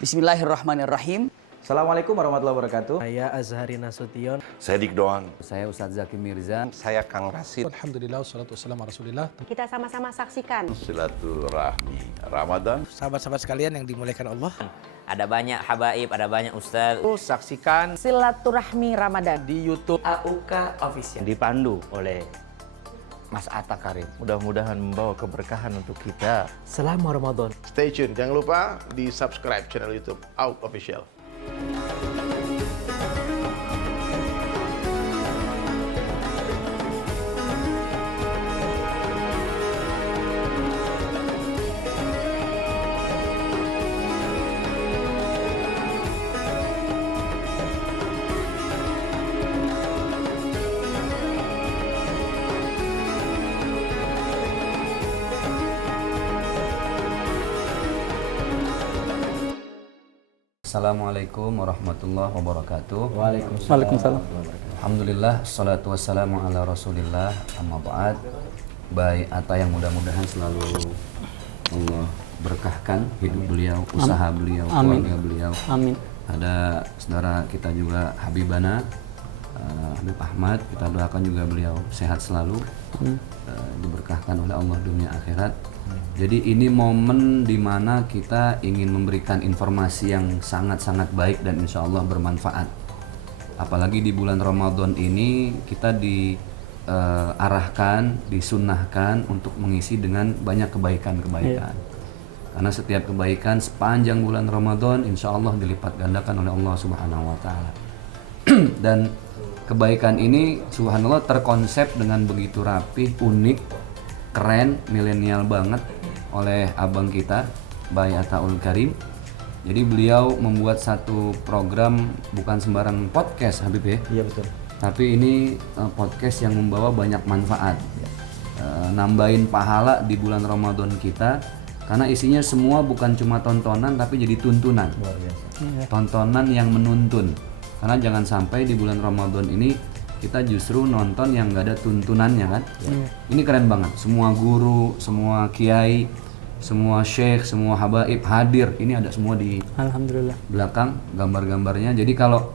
Bismillahirrahmanirrahim. Assalamualaikum warahmatullahi wabarakatuh. Saya Azhari Nasution. Saya Dik Doan. Saya Ustadz Zaki Mirza. Saya Kang Rasid. Alhamdulillah, wassalatu wassalamu ala Rasulillah. Kita sama-sama saksikan Silaturahmi Ramadan. Sahabat-sahabat sekalian yang dimuliakan Allah. Ada banyak habaib, ada banyak ustaz. Saksikan silaturahmi Ramadan di YouTube AUK Official. Dipandu oleh Mas Atta Karim. Mudah-mudahan membawa keberkahan untuk kita Selama Ramadan. Stay tune, jangan lupa di subscribe channel YouTube AUK Official. Assalamualaikum warahmatullahi wabarakatuh. Waalaikumsalam. Alhamdulillah, salatu wassalamu ala rasulillah, amma ba'd. Baik Atta yang mudah-mudahan selalu Allah berkahkan hidup beliau, usaha beliau, keluarga beliau. Amin. Ada saudara kita juga Habibana, Habib Ahmad, kita doakan juga beliau sehat selalu, diberkahkan oleh Allah dunia akhirat. Jadi ini momen dimana kita ingin memberikan informasi yang sangat-sangat baik dan insya Allah bermanfaat. Apalagi di bulan Ramadan ini kita diarahkan, disunnahkan untuk mengisi dengan banyak kebaikan-kebaikan. Karena setiap kebaikan sepanjang bulan Ramadan insya Allah dilipat gandakan oleh Allah Subhanahu Wa Taala. Dan kebaikan ini subhanallah terkonsep dengan begitu rapih, unik, keren, milenial banget oleh abang kita Bayi Ataul Karim. Jadi beliau membuat satu program, bukan sembarang podcast Habib ya. Iya betul. Tapi ini podcast yang membawa banyak manfaat. Nambahin pahala di bulan Ramadan kita, karena isinya semua bukan cuma tontonan tapi jadi tuntunan. Luar biasa. Tontonan yang menuntun. Karena jangan sampai di bulan Ramadan ini kita justru nonton yang gak ada tuntunannya kan. Ini keren banget, semua guru, semua kiai, semua syekh, semua habaib hadir. Ini ada semua di Alhamdulillah. belakang gambar-gambarnya. Jadi kalau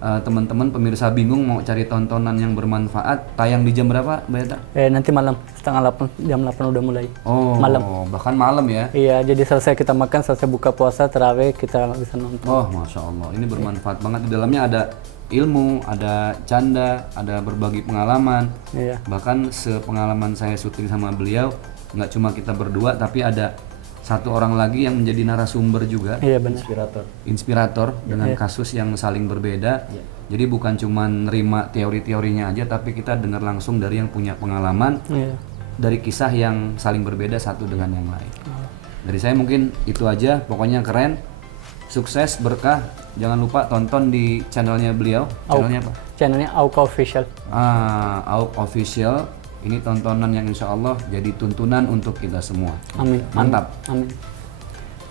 teman-teman pemirsa bingung mau cari tontonan yang bermanfaat, tayang di jam berapa Mbak Eta? Nanti malam setengah 8, jam 8 udah mulai. Oh, malam. Bahkan malam ya? Iya, jadi selesai kita makan, selesai buka puasa, tarawih, kita bisa nonton. Oh, Masya Allah, ini bermanfaat banget. Di dalamnya ada ilmu, ada canda, ada berbagi pengalaman. Iya. Bahkan sepengalaman saya syuting sama beliau, nggak cuma kita berdua, tapi ada satu orang lagi yang menjadi narasumber juga. Iya benar. Inspirator dengan kasus yang saling berbeda. Jadi bukan cuma nerima teori-teorinya aja, tapi kita dengar langsung dari yang punya pengalaman, dari kisah yang saling berbeda satu dengan yang lain. Dari saya mungkin itu aja, pokoknya keren, sukses, berkah. Jangan lupa tonton di channelnya beliau. Channelnya apa? Channelnya AUK Official. AUK Official. Ini tontonan yang insya Allah jadi tuntunan untuk kita semua. Amin. Mantap. Amin.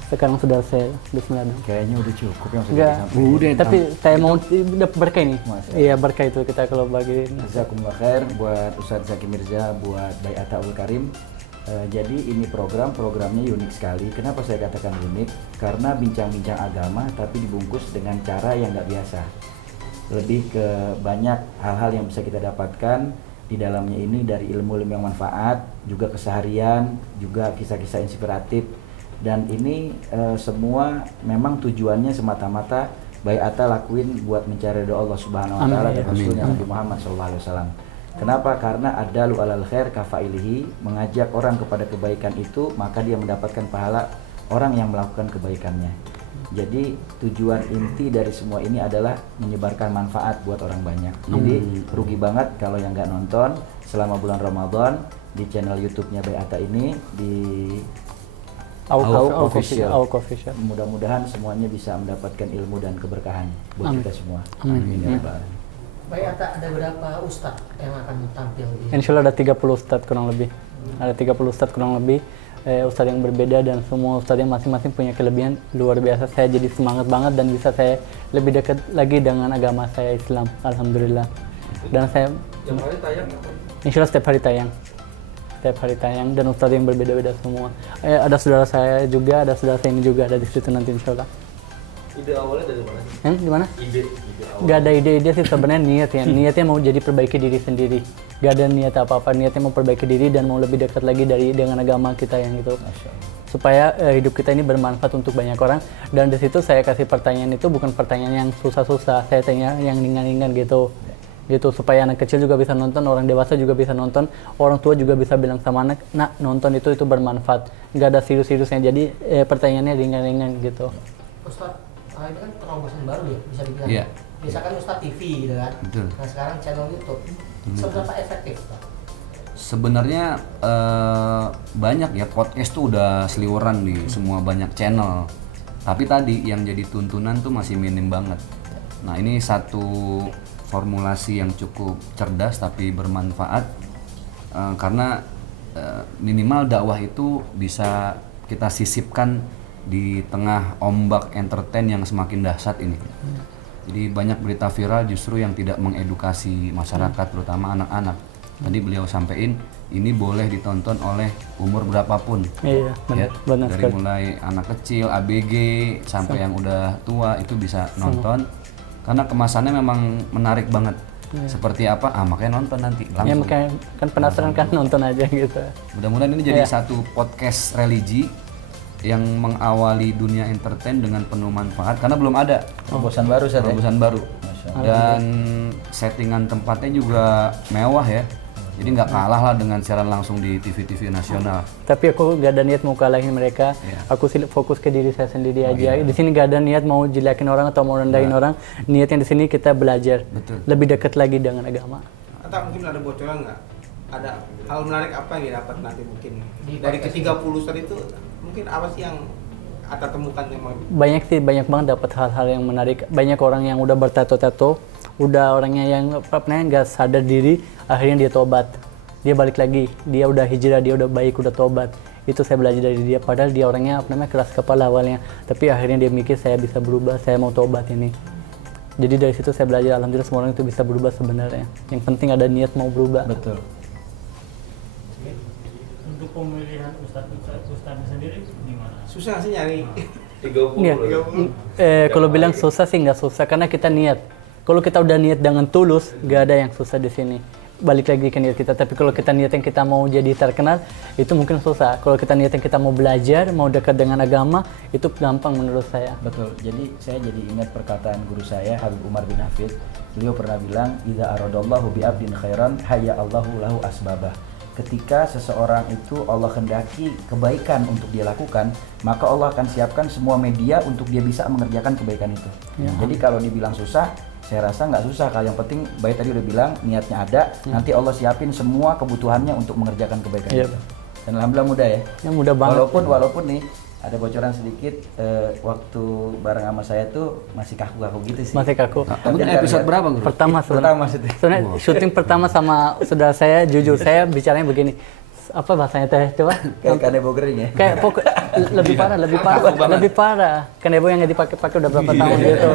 Sekarang sudah saya Bismillah. Kayaknya udah cukup yang Enggak. Udah. Tapi saya mau berkah ini. Iya berkah itu kita kalau bagi. Jazakumullah khair buat Ustadz Zaki Mirza, buat Bayi Ataul Karim. Jadi ini programnya unik sekali. Kenapa saya katakan unik? Karena bincang-bincang agama tapi dibungkus dengan cara yang nggak biasa. Lebih ke banyak hal-hal yang bisa kita dapatkan di dalamnya ini, dari ilmu-ilmu yang manfaat, juga keseharian, juga kisah-kisah inspiratif. Dan ini semua memang tujuannya semata-mata Bayi Atta lakuin buat mencari doa Allah Subhanahu Wa Taala dan Rasulnya Nabi Muhammad SAW. Kenapa? Karena adalu alal khair kafailihi, mengajak orang kepada kebaikan itu maka dia mendapatkan pahala orang yang melakukan kebaikannya. Jadi tujuan inti dari semua ini adalah menyebarkan manfaat buat orang banyak. Jadi rugi banget kalau yang nggak nonton selama bulan Ramadan di channel YouTube-nya Bayi Atta ini, di AUK Official. Mudah-mudahan semuanya bisa mendapatkan ilmu dan keberkahan buat kita semua. Amin. Bayi Atta, ada berapa ustadz yang akan tampil di? Insya Allah ada 30 ustadz kurang lebih. Ada 30 ustadz kurang lebih. Ustadz yang berbeda, dan semua ustadz yang masing-masing punya kelebihan luar biasa. Saya jadi semangat banget dan bisa saya lebih dekat lagi dengan agama saya, Islam. Alhamdulillah. Dan saya insya Allah setiap hari tayang dan ustadz yang berbeda-beda semua. Ada saudara saya juga, ada saudara saya ini juga ada di situ nanti insya Allah. Ide awalnya dari mana sih? Gimana? Ide awal. Gak ada ide-ide sih sebenarnya niat ya. Niatnya mau jadi perbaiki diri sendiri. Gak ada niat apa-apa. Niatnya mau perbaiki diri dan mau lebih dekat lagi dengan agama kita yang gitu. Supaya hidup kita ini bermanfaat untuk banyak orang. Dan di situ saya kasih pertanyaan itu bukan pertanyaan yang susah-susah. Saya tanya yang ringan-ringan gitu. Gitu supaya anak kecil juga bisa nonton, orang dewasa juga bisa nonton, orang tua juga bisa bilang sama anak, nak nonton itu bermanfaat. Nggak ada serius-seriusnya. Jadi pertanyaannya ringan-ringan gitu. Ustadz, ini kan terobosan baru ya, bisa dibilang. Iya. Biasa kan Ustadz TV gitu kan. Betul. Nah sekarang channel YouTube. Seberapa efektif, Ustadz? Sebenarnya banyak ya, podcast tuh udah seliweran di semua banyak channel. Tapi tadi yang jadi tuntunan tuh masih minim banget. Nah ini satu formulasi yang cukup cerdas tapi bermanfaat karena minimal dakwah itu bisa kita sisipkan di tengah ombak entertain yang semakin dahsyat ini. Jadi banyak berita viral justru yang tidak mengedukasi masyarakat terutama anak-anak. Tadi beliau sampaikan ini boleh ditonton oleh umur berapapun. Iya, benar Dari sekali. mulai anak kecil, ABG sampai yang udah tua itu bisa nonton. Karena kemasannya memang menarik banget. Seperti apa? Makanya nonton nanti langsung. Ya makanya kan penasaran kan nonton aja gitu. Mudah-mudahan ini jadi satu podcast religi yang mengawali dunia entertain dengan penuh manfaat karena belum ada Terobosan baru Ustadz ya? terobosan baru. Dan settingan tempatnya juga mewah ya. Jadi nggak kalah lah dengan siaran langsung di TV-TV nasional. Tapi aku gak ada niat mau kalahin mereka. Aku sih fokus ke diri saya sendiri aja. Di sini gak ada niat mau jelekin orang atau mau rendahin orang. Niatnya di sini kita belajar. Betul. Lebih dekat lagi dengan agama. Atau mungkin ada bocoran nggak? Ada hal menarik apa yang didapat nanti mungkin dari ke-30 tadi itu mungkin apa sih yang Ata temukan yang Banyak sih, banyak banget dapat hal-hal yang menarik. Banyak orang yang udah bertato-tato, udah orangnya yang nggak sadar diri, akhirnya dia tobat. Dia balik lagi, dia udah hijrah, dia udah baik, udah tobat. Itu saya belajar dari dia, padahal dia orangnya keras kepala awalnya. Tapi akhirnya dia mikir saya bisa berubah, saya mau tobat ini. Jadi dari situ saya belajar, alhamdulillah semua orang itu bisa berubah sebenarnya. Yang penting ada niat mau berubah. Betul. Untuk pemilihan ustadz sendiri gimana? susah sih nyari 30 Iya. Kalau bilang susah sih nggak susah karena kita niat. Kalau kita udah niat dengan tulus, nggak ada yang susah di sini. Balik lagi ke niat kita. Tapi kalau kita niat yang kita mau jadi terkenal, itu mungkin susah. Kalau kita niat yang kita mau belajar, mau dekat dengan agama, itu gampang menurut saya. Betul. Jadi saya jadi ingat perkataan guru saya Habib Umar bin Hafid. Beliau pernah bilang, "Idza aradallahu bi 'abdin khairan, hayya Allahu lahu asbabah." Ketika seseorang itu Allah hendaki kebaikan untuk dia lakukan, maka Allah akan siapkan semua media untuk dia bisa mengerjakan kebaikan itu. Jadi kalau dibilang susah, saya rasa nggak susah. Kalau yang penting, baik tadi udah bilang niatnya ada, nanti Allah siapin semua kebutuhannya untuk mengerjakan kebaikan itu. Dan alhamdulillah mudah ya. Yang mudah banget. Walaupun nih ada bocoran sedikit, waktu bareng sama saya tuh masih kaku-kaku gitu sih. Masih kaku. Kamu episode berapa, Guru? Pertama maksudnya. Sebenarnya syuting pertama sama saudara saya, jujur saya bicaranya begini. Apa bahasanya teh coba? Kayak kanebo kering ya. Kayak pokok lebih parah. Kanebo yang nggak dipakai-pakai udah berapa tahun gitu.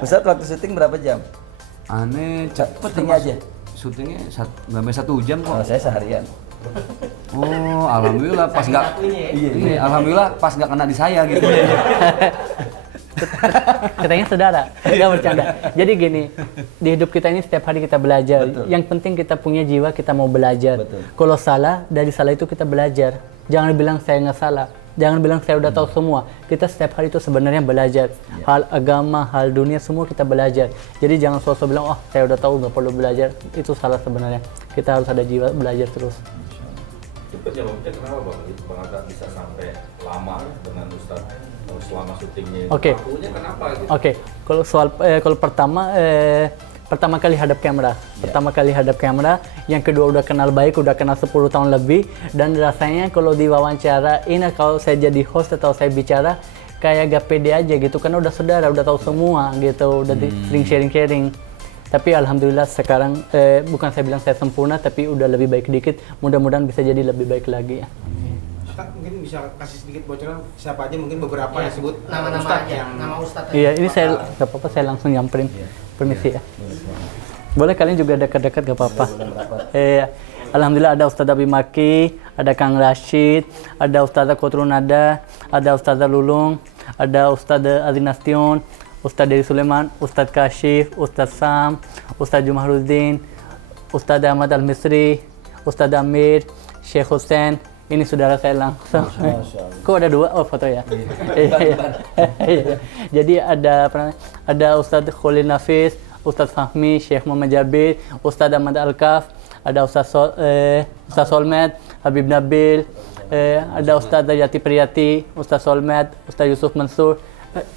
Ustaz waktu syuting berapa jam? Aneh cepet Syutingnya aja. Syutingnya sampai 1 jam kok. Kalau saya seharian. Oh, alhamdulillah pas nggak, alhamdulillah pas nggak kena di saya gitu. Katanya saudara, nggak bercanda. Jadi gini, di hidup kita ini setiap hari kita belajar. Betul. Yang penting kita punya jiwa, kita mau belajar. Betul. Kalau salah, dari salah itu kita belajar. Jangan bilang saya nggak salah. Jangan bilang saya udah tahu semua. Kita setiap hari itu sebenarnya belajar. Hal agama, hal dunia, semua kita belajar. Jadi jangan sosok bilang, oh saya udah tahu nggak perlu belajar. Itu salah sebenarnya. Kita harus ada jiwa belajar terus. Cepetnya kenapa Bang Atta bisa sampai lama dengan Ustadz selama syutingnya itu? Oke. Waktunya kenapa gitu? Oke. Kalau soal kalau pertama kali hadap kamera. Pertama kali hadap kamera, yang kedua udah kenal baik, udah kenal 10 tahun lebih, dan rasanya kalau diwawancara ini kalau saya jadi host atau saya bicara kayak gak pede aja gitu karena udah saudara, udah tahu semua gitu, udah sering sharing-sharing. Tapi alhamdulillah sekarang bukan saya bilang saya sempurna, tapi udah lebih baik dikit. Mudah-mudahan bisa jadi lebih baik lagi ya. Mungkin bisa kasih sedikit bocoran siapa aja, mungkin beberapa yang sebut Nama-nama Ustadz aja, yang nama Ustadz. Iya, ini saya nggak apa-apa, saya langsung nyamperin. Permisi ya. Boleh kalian juga dekat-dekat gak apa-apa. Iya. Alhamdulillah ada Ustadz Abi Maki, ada Kang Rashid, ada Ustazah Kotrun Nada, ada Ustazah Lulung, ada Ustadz Azinastion, Ustadz Dedi Sulaiman, Ustadz Kashif, Ustadz Sam, Ustadz Jumahuddin, Ustadz Ahmad Al-Misri, Ustadz Amir, Syekh Hussein. Ini saudara saya langsung. Kok ada 2? Oh, foto ya. Iya. Jadi ada ada Ustadz Khalil Nafis, Ustadz Fahmi, Syekh Muhammad Jabir, Ustadz Ahmad Al-Kaf, ada Ustadz Solmed, Habib Nabil, ada Ustadz Yati Priyati, Ustadz Solmed, Ustadz Yusuf Mansur.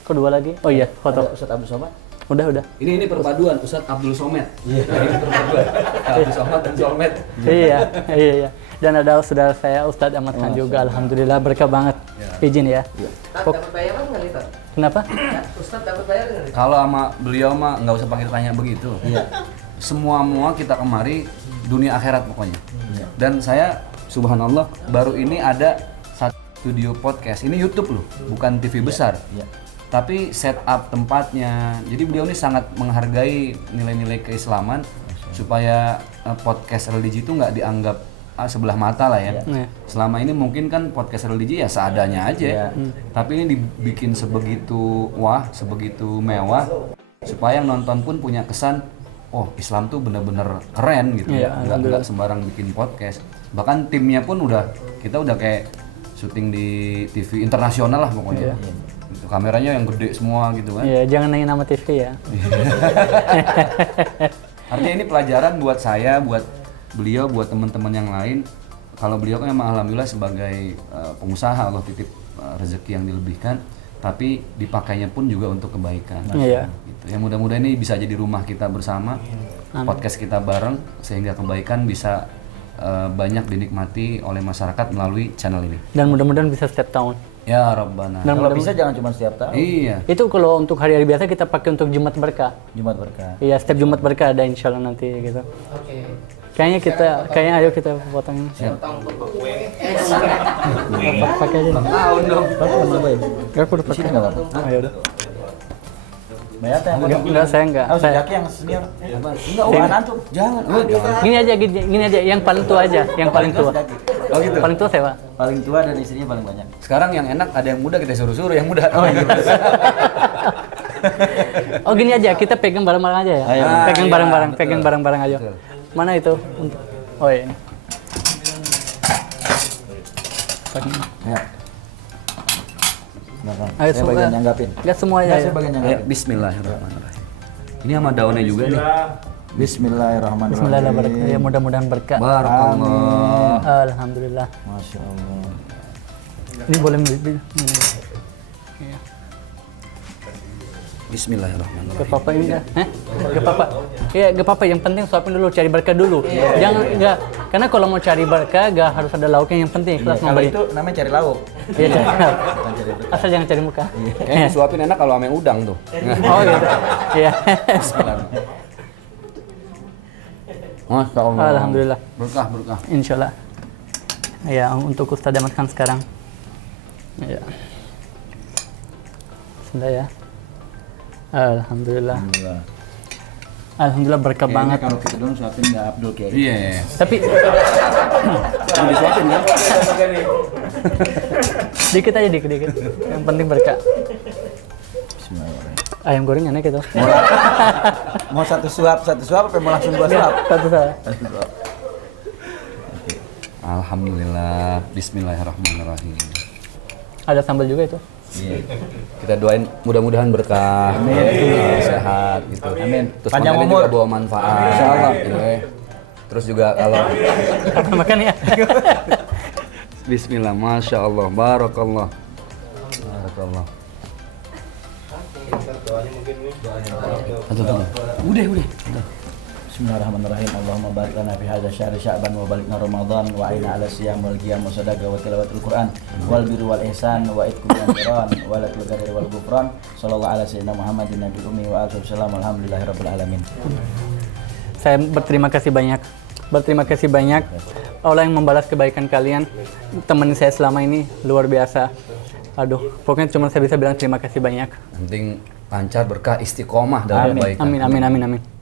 Kok 2 lagi? Oh iya, foto. Ustadz Abdul Somad. Udah. Ini perpaduan Ustadz Abdul Somad. Iya. Ini perpaduan Abdul Somad dan Solmed. Iya. Dan ada saudara saya Ustadz Ahmad Khan juga. Alhamdulillah berkah banget. Izin ya. Dapat bayaran nggak nih, Pak? Kenapa? Ustadz dapat bayaran nggak nih? Kalau sama beliau mah nggak usah pakai tanya begitu. Iya. Semua kita kemari dunia akhirat pokoknya. Dan saya subhanallah baru ini ada satu studio podcast. Ini YouTube loh, bukan TV besar. Tapi setup tempatnya. Jadi beliau ini sangat menghargai nilai-nilai keislaman supaya podcast religi itu nggak dianggap sebelah mata lah ya. Selama ini mungkin kan podcast religi ya seadanya aja. Tapi ini dibikin sebegitu sebegitu mewah supaya yang nonton pun punya kesan, oh Islam tuh bener-bener keren gitu. Nggak sembarang bikin podcast. Bahkan timnya pun kita udah kayak syuting di TV internasional lah pokoknya. Gitu. Kameranya yang gede semua gitu kan. Iya, jangan nanya nama TV ya. Artinya ini pelajaran buat saya, buat beliau, buat teman-teman yang lain. Kalau beliau kan memang alhamdulillah sebagai pengusaha, Allah titip rezeki yang dilebihkan, tapi dipakainya pun juga untuk kebaikan. Iya. Gitu. Ya mudah-mudahan ini bisa jadi rumah kita bersama, podcast kita bareng, sehingga kebaikan bisa banyak dinikmati oleh masyarakat melalui channel ini. Dan mudah-mudahan bisa setiap tahun. Ya Rabbana. Kalau bisa jangan cuma setiap tahun. Iya. Itu kalau untuk hari-hari biasa kita pakai untuk Jumat Berkah. Jumat Berkah. Iya, setiap Jumat Berkah ada insya Allah nanti gitu. Oke. Kayaknya ayo kita potong. Pakai aja. Tahun dong. Enggak perlu pakai. Enggak apa-apa. Ayo udah. Bayar teh. Enggak, saya enggak. Saya Jaki yang senior. Enggak, antum. Jangan. Gini aja, yang paling tua aja, yang paling tua. Oh gitu. Paling tua saya, Pak. Paling tua dan istrinya paling banyak. Sekarang yang enak ada yang muda kita suruh-suruh yang muda. Oh gini aja, kita pegang bareng-bareng aja ya. Pegang bareng-bareng aja. Mana itu? Oh ini. Ya. Ayo, saya bagian nyanggapin. Enggak semua ya. Saya bagian nyanggapin. Bismillahirrahmanirrahim. Ini sama daunnya juga nih. Bismillahirrahmanirrahim. Ya mudah-mudahan berkah. Barakallah. Alhamdulillah. Masya Allah. Ini boleh Bismillahirrahmanirrahim. Gak apa-apa ini enggak? Gak apa-apa. Iya, gak apa-apa. Yang penting suapin dulu, cari berkah dulu. Jangan enggak, karena kalau mau cari berkah gak harus ada lauknya, yang penting ikhlas Kalau memberi. itu namanya cari lauk. Iya, cari lauk. Asal jangan cari muka. Suapin enak kalau sama udang tuh. Oh gitu. Iya. Bismillahirrahmanirrahim. Masya Allah. Alhamdulillah. Berkah. Insya Allah. Ya, untuk Ustaz Ahmad Khan sekarang. Ya. Bismillah ya. Alhamdulillah. Alhamdulillah berkah banget. Kalau kita dong suapin nggak Abdul Kiai. Iya. Tapi Disuapin kan? dikit aja, dikit. Yang penting berkah. Bismillahirrahmanirrahim. Ayam goreng enak itu. Mau satu suap apa mau langsung 2 suap? Satu saja. Alhamdulillah. Bismillahirrahmanirrahim. Ada sambal juga itu. Iya. Kita doain mudah-mudahan berkah, sehat gitu. Amin. Terus Panjang makannya umur. juga bawa manfaat. Insyaallah. Gitu ya. Terus juga kalau Kapan makan ya? Bismillah, Masya Allah, Barakallah. Udah. Bismillahirrahmanirrahim. Allahumma barik lana fi hadza syahri Sya'ban wa balikna Ramadan wa aina ala siyam wal qiyam wa sadaqah wa tilawatul Qur'an wal birri wal ihsan wa itqu min niran wa latul qadari wal ghufran. Sallallahu ala sayyidina Muhammadin nabiyil ummi wa alihi wasallam. Alhamdulillahirabbil alamin. Saya berterima kasih banyak. Allah yang membalas kebaikan kalian. Teman saya selama ini luar biasa. Aduh, pokoknya cuma saya bisa bilang terima kasih banyak. Penting lancar, berkah, istiqomah dalam kebaikan. Amin.